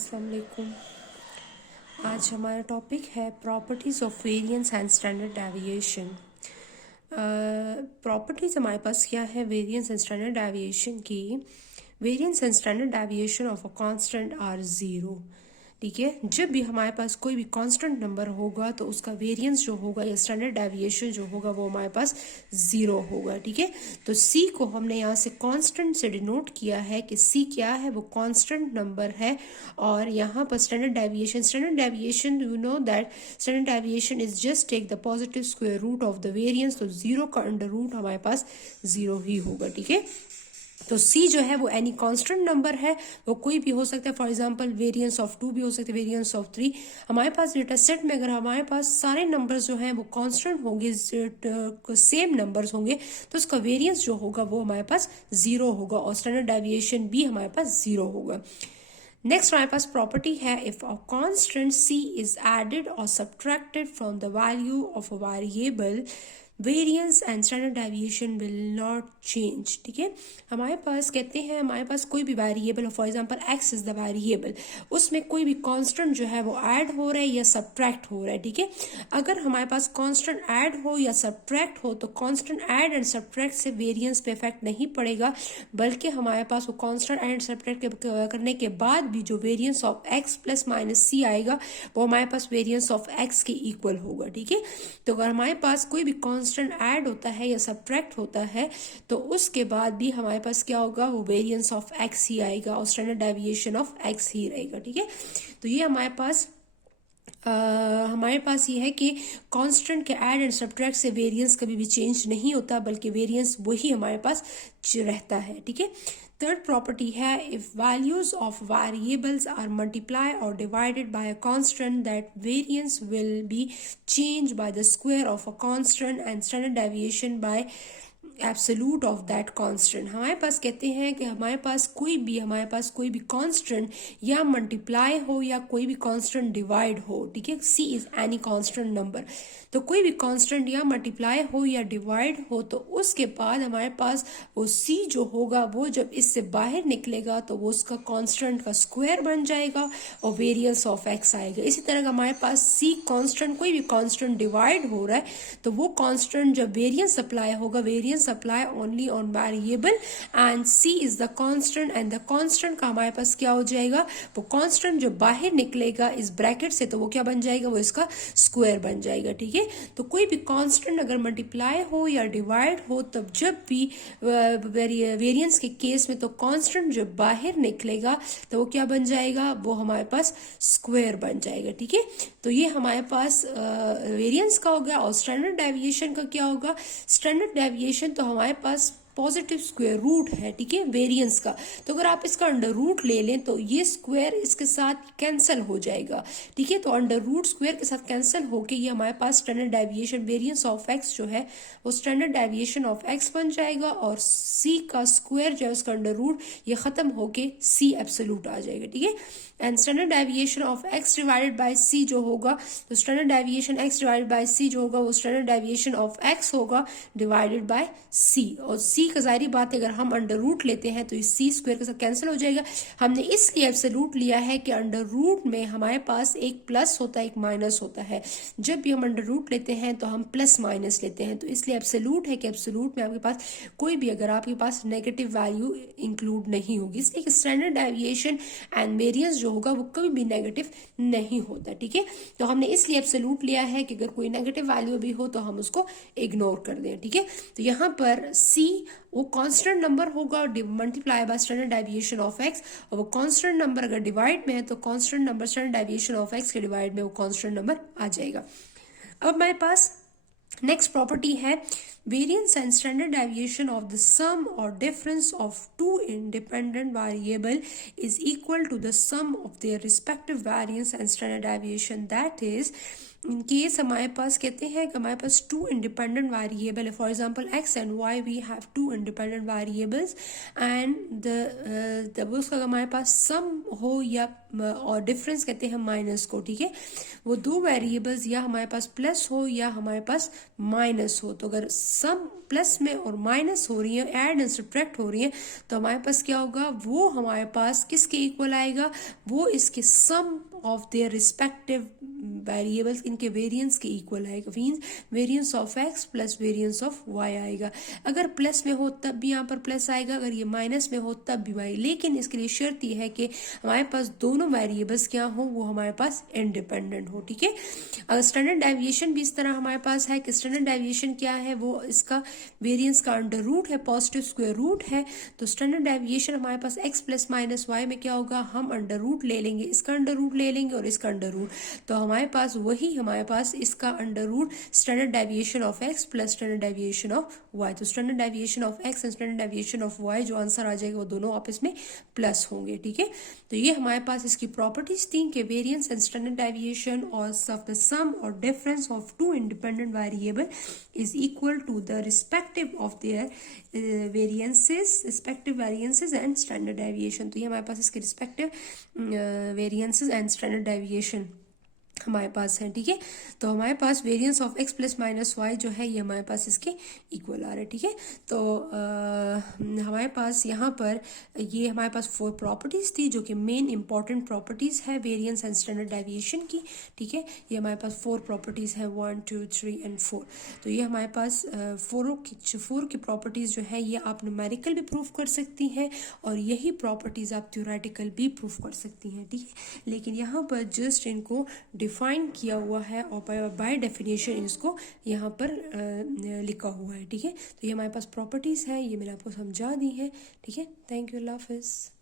अस्सलाम वालेकुम। आज हमारा टॉपिक है properties of variance and standard deviation. Properties हमारे पास क्या है वेरिएंस एंड स्टैंडर्ड डेविएशन की। Variance and standard deviation of a constant are zero. ठीक है, जब भी हमारे पास कोई भी कांस्टेंट नंबर होगा तो उसका वेरिएंस जो होगा या स्टैंडर्ड डेविएशन जो होगा वो हमारे पास ज़ीरो होगा। ठीक है, तो सी को हमने यहाँ से कांस्टेंट से डिनोट किया है कि सी क्या है, वो कांस्टेंट नंबर है। और यहाँ पर standard deviation you know that standard deviation is just take the positive square root of the variance. तो जीरो का अंडर रूट हमारे पास जीरो ही होगा। ठीक है, तो सी जो है वो एनी कांस्टेंट नंबर है, वो कोई भी हो सकता है। फॉर एग्जांपल वेरिएंस ऑफ 2 भी हो सकता है, वेरिएंस ऑफ 3। हमारे पास डेटा सेट में अगर हमारे पास सारे नंबर्स जो हैं वो कांस्टेंट होंगे, सेम नंबर्स होंगे, तो उसका वेरिएंस जो होगा वो हमारे पास जीरो होगा और स्टैंडर्ड डेविएशन भी हमारे पास जीरो होगा। नेक्स्ट हमारे पास प्रॉपर्टी है if a constant C is added or subtracted from the value of a variable, variance and standard deviation will not change. ठीक है, हमारे पास कहते हैं हमारे पास कोई भी variable, for example x is the variable, उसमें कोई भी कांस्टेंट जो है वो ऐड हो रहा है या सब्ट्रैक्ट हो रहा है। ठीक है, अगर हमारे पास कांस्टेंट ऐड हो या सब्ट्रैक्ट हो तो कांस्टेंट ऐड एंड सब्ट्रैक्ट से वेरिएंस पे इफेक्ट नहीं पड़ेगा, बल्कि हमारे पास वो कांस्टेंट ऐड सब्ट्रैक्ट करने के बाद भी जो variance of x plus minus C आएगा वो हमारे पास वेरिएंस ऑफ एक्स के इक्वल होगा। ठीक है, तो अगर हमारे पास कोई भी कांस्टेंट ऐड होता है या सब्ट्रैक्ट होता है तो उसके बाद भी हमारे पास क्या होगा, वो वेरिएंस ऑफ एक्स ही आएगा और स्टैंडर्ड डेविएशन ऑफ एक्स ही रहेगा। ठीक है, तो ये हमारे पास ये है कि कांस्टेंट के ऐड एंड सब्ट्रैक्ट से वेरिएंस कभी भी चेंज नहीं होता, बल्कि वेरिएंस वही हमारे पास रहता है। ठीक है, थर्ड प्रॉपर्टी है if values of variables are multiply or divided by a constant that variance will be change by the square of a constant and standard deviation by absolute of that constant. हमारे पास कहते हैं कि हमारे पास कोई भी constant या multiply हो या कोई भी कांस्टेंट डिवाइड हो। ठीक है, सी इज एनी कांस्टेंट नंबर, तो कोई भी कांस्टेंट या मल्टीप्लाई हो या डिवाइड हो तो उसके बाद हमारे पास वो सी जो होगा वो जब इससे बाहर निकलेगा तो वो उसका कांस्टेंट का स्क्वायर बन जाएगा और वेरिएंस ऑफ एक्स आएगा। इसी तरह हमारे पास सी कांस्टेंट, कोई भी कांस्टेंट डिवाइड हो रहा है तो वो कांस्टेंट जब वेरिएंस अप्लाई होगा, variance apply only on variable and c is the constant and the constant का हमारे पास क्या हो जाएगा, वो कांस्टेंट जब बाहर निकलेगा इस ब्रैकेट से तो वो क्या बन जाएगा, वो इसका स्क्वायर बन जाएगा। ठीक है, तो कोई भी कांस्टेंट अगर मल्टीप्लाई हो या डिवाइड हो तब जब भी वेरिएंस के केस में तो कांस्टेंट जब बाहर निकलेगा तो वो क्या बन जाएगा, वो हमारे पास स्क्वायर बन जाएगा। ठीक है, तो ये हमारे पास वेरिएंस का हो गया। और स्टैंडर्ड डेविएशन का क्या होगा, स्टैंडर्ड डेविएशन तो हमारे पास पॉजिटिव स्क्वायर रूट है। ठीक है, वेरिएंस का, तो अगर आप इसका अंडर रूट ले लें तो ये स्क्वायर इसके साथ कैंसिल हो जाएगा। ठीक है, तो अंडर रूट स्क्वायर के साथ कैंसिल होके ये हमारे पास standard deviation variance of X जो है वो स्टैंडर्ड डेविएशन ऑफ एक्स बन जाएगा और सी का स्क्वायर जो है उसका अंडर रूट ये खत्म होके सी एब्सोल्यूट आ जाएगा। ठीक है, and standard deviation of X divided by C जो होगा, तो standard deviation X divided by C जो होगा वो स्टैंडर्ड डेविएशन ऑफ एक्स होगा डिवाइडेड बाय सी। और सी का जाहिर बात है अगर हम अंडर रूट लेते हैं तो इस सी स्क्वायर के साथ कैंसिल हो जाएगा। हमने इसलिए एब्सोल्यूट लिया है कि अंडर रूट में हमारे पास एक प्लस होता है एक माइनस होता है, जब भी हम अंडर रूट लेते हैं तो हम प्लस माइनस लेते हैं, तो इसलिए एब्सोल्यूट है कि एब्सोल्यूट में आपके पास कोई भी अगर आपके पास नेगेटिव वैल्यू इंक्लूड नहीं होगी, इसलिए स्टैंडर्ड डेविएशन एंड वेरिएंस जो होगा वो कभी भी नेगेटिव नहीं होता। ठीक है, तो हमने इसलिए एब्सोल्यूट लिया है कि अगर कोई नेगेटिव वैल्यू भी हो तो हम उसको इग्नोर कर दें। ठीक है, तो यहाँ पर सी वो कांस्टेंट नंबर होगा multiply by standard deviation of X, और वो कांस्टेंट नंबर अगर डिवाइड में है तो constant number standard deviation of X के डिवाइड में वो कांस्टेंट नंबर आ जाएगा। अब हमारे पास नेक्स्ट प्रॉपर्टी है variance and standard deviation of the sum or difference of two independent variable is equal to the sum of their respective variance and standard deviation, that is in case हमारे पास कहते हैं कि हमारे पास two independent variable है, for example x and y, we have two independent variables and जब उसका हमारे पास सम हो या और डिफरेंस कहते हैं माइनस को, ठीक है। वो दो वेरिएबल्स या हमारे पास प्लस हो या हमारे पास माइनस हो, तो अगर सम प्लस में और माइनस हो रही है, ऐड एंड सब्ट्रैक्ट हो रही है, तो हमारे पास क्या होगा, वो हमारे पास किसके इक्वल आएगा, वो इसके sum of their respective variables, इनके वेरिएंस के इक्वल आएगा। Means variance of x plus variance of y आएगा। अगर प्लस में हो तब भी यहाँ पर प्लस आएगा, अगर ये माइनस में हो तब भी वाई, लेकिन इसके लिए शर्त ये है कि हमारे पास दोनों वेरिएबल्स क्या हो, वो हमारे पास इंडिपेंडेंट हो, ठीक है। अगर स्टैंडर्ड डेविएशन भी इस तरह हमारे पास है कि स्टैंडर्ड डेविएशन क्या है, वो इसका वेरिएंस का अंडर रूट है, पॉजिटिव स्क्वायर रूट है, तो स्टैंडर्ड डेविएशन हमारे पास एक्स प्लस माइनस वाई में क्या होगा, हम अंडर रूट ले लेंगे, इसका अंडर रूट ले लेंगे और इसका अंडर रूट, तो हमारे पास वही हमारे पास इसका under root standard deviation of x plus standard deviation of Y, तो standard deviation of X and standard deviation of Y जो आंसर आ जाएगा वो दोनों आपस में प्लस होंगे, ठीक है। तो ये हमारे पास इसकी प्रॉपर्टीज थी कि variance and standard deviation or of the sum or difference of two independent variable is equal to the respective of their respective variances and standard deviation. तो ये हमारे पास इसके respective variances and standard deviation हमारे पास है, ठीक है। तो हमारे पास variance of x plus minus Y जो है ये हमारे पास इसके इक्वल आ रहा है, ठीक है। तो हमारे पास यहाँ पर ये हमारे पास 4 प्रॉपर्टीज़ थी जो कि मेन इंपॉर्टेंट प्रॉपर्टीज़ है वेरिएंस एंड स्टैंडर्ड डेविएशन की, ठीक है। ये हमारे पास 4 प्रॉपर्टीज़ हैं, 1 2 3 एंड 4। तो ये हमारे पास 4 की प्रॉपर्टीज़ जो है ये आप न्यूमेरिकल भी प्रूफ कर सकती हैं और यही प्रॉपर्टीज़ आप थ्योरेटिकल भी प्रूफ कर सकती हैं, ठीक है। लेकिन यहाँ पर जस्ट इनको डिफाइन किया हुआ है और बाय डेफिनेशन इसको यहाँ पर लिखा हुआ है, ठीक है। तो ये हमारे पास प्रॉपर्टीज़ है, ये मैंने आपको समझा दी है, ठीक है। थैंक यू, अल्लाह हाफिज़।